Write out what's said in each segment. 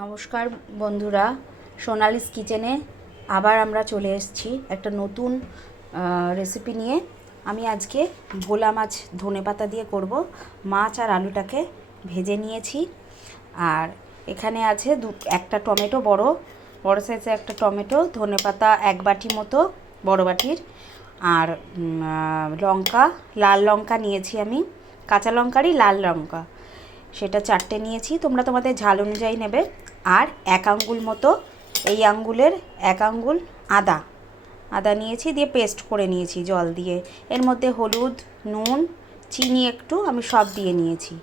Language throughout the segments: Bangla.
নমস্কার বন্ধুরা, সোনালিস কিচেনে আবার আমরা চলে এসেছি একটা নতুন রেসিপি নিয়ে। আমি আজকে ভোলা মাছ ধনেপাতা দিয়ে করব। মাছ আর আলুটাকে ভেজে নিয়েছি, আর এখানে আছে একটা টমেটো, বড় সাইজের একটা টমেটো, ধনেপাতা এক বাটি মতো, বড় বাটির, আর লঙ্কা, লাল লঙ্কা নিয়েছি আমি, কাঁচা লঙ্কারই লাল লঙ্কা, সেটা 4টে নিয়েছি। তোমরা তোমাদের ঝাল অনুযায়ী নেবে। আর 1 আঙ্গুল মতো, এই আঙ্গুলের 1 আঙ্গুল আদা নিয়েছি, দিয়ে পেস্ট করে নিয়েছি জল দিয়ে। এর মধ্যে হলুদ, নুন, চিনি একটু আমি সব দিয়ে নিয়েছি,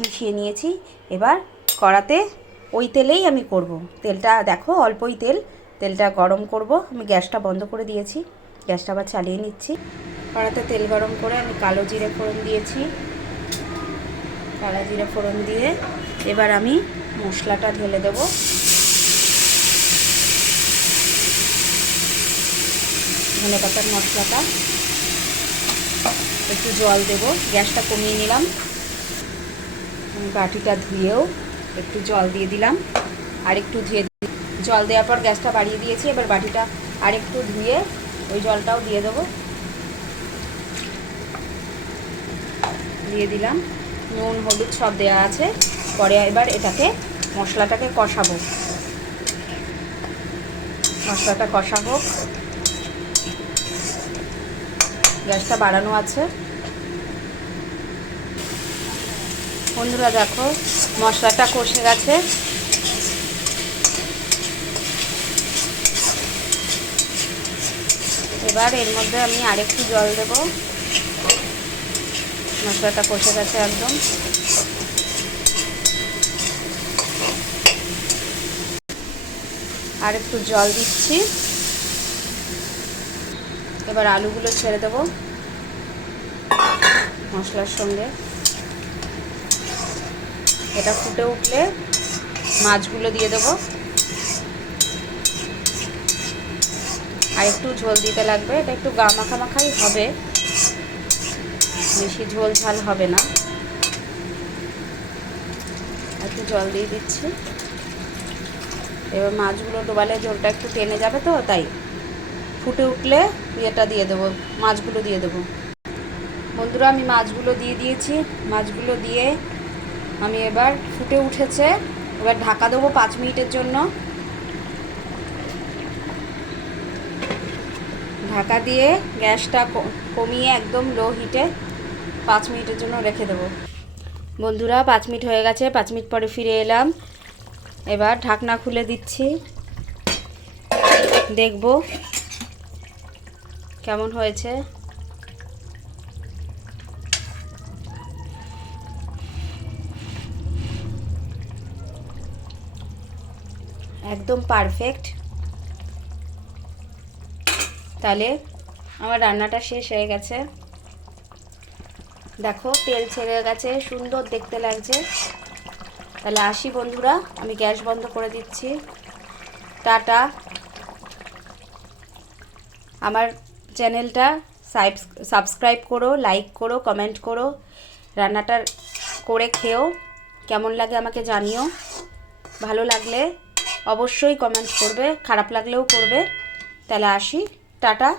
মিশিয়ে নিয়েছি। এবার কড়াতে ওই তেলেই আমি করব। তেলটা দেখো অল্পই তেলটা গরম করব। আমি গ্যাসটা বন্ধ করে দিয়েছি, গ্যাসটা আবার চালিয়ে নিচ্ছি। কড়াতে তেল গরম করে আমি কালো জিরে ফোড়ন দিয়েছি। কালো জিরে ফোড়ন দিয়ে এবার আমি মশলাটা ঢেলে দেব। ধনেপাতার মশলাটা, একটু জল দেব, গ্যাসটা কমিয়ে নিলাম। বাটিটা ধুয়েও একটু জল দিয়ে দিলাম, আর একটু ধুয়ে জল দেওয়ার পর গ্যাসটা বাড়িয়ে দিয়েছি। এবার বাটিটা আরেকটু ধুয়ে ওই জলটাও দিয়ে দেবো, দিয়ে দিলাম। নুন হলুদ সব দেওয়া আছে। পরে এবার এটাকে মশলাটাকে কষাবো। মশলাটা কষা হোক, গ্যাসটা বাড়ানো আছে। বন্ধুরা দেখো মশলাটা কষে গেছে। এবার এর মধ্যে আমি আরেকটু জল দেব। মশলাটা কষে গেছে একদম। আর একটু জল দিচ্ছি। এবার আলুগুলো ছেড়ে দেব মশলার সঙ্গে। এটা ফুটে উঠলে মাছগুলো দিয়ে দেব। আর একটু ঝোল দিতে লাগবে, এটা একটু গা মাখামাখাই হবে, বেশি ঝোল ঝাল হবে না। একটু জল দিয়ে দিচ্ছি। এবার মাছগুলো ডোবালে ঝোলটা একটু টেনে যাবে, তো তাই ফুটে উঠলে ইয়েটা দিয়ে দেবো, মাছগুলো দিয়ে দেবো। বন্ধুরা আমি মাছগুলো দিয়ে দিয়েছি। মাছগুলো দিয়ে আমি এবার ফুটে উঠেছে, এবার ঢাকা দেবো 5 মিনিটের জন্য। ঢাকা দিয়ে গ্যাসটা কমিয়ে একদম লো হিটে 5 মিনিটের জন্য রেখে দেবো। বন্ধুরা 5 মিনিট হয়ে গেছে, 5 মিনিট পরে ফিরে এলাম। এবার ঢাকনা খুলে দিচ্ছি, দেখব কেমন হয়েছে। একদম পারফেক্ট। তাহলে আমার রান্নাটা শেষ হয়ে গেছে। দেখো তেল ছেড়ে গেছে, সুন্দর দেখতে লাগছে। তাহলে আসি বন্ধুরা, আমি গ্যাস বন্ধ করে দিচ্ছি। টাটা। আমার চ্যানেলটা সাবস্ক্রাইব করো, লাইক করো, কমেন্ট করো। রান্নাটা করে খেও, কেমন লাগে আমাকে জানিও। ভালো লাগলে অবশ্যই কমেন্ট করবে, খারাপ লাগলেও করবে। তাহলে আসি, টাটা।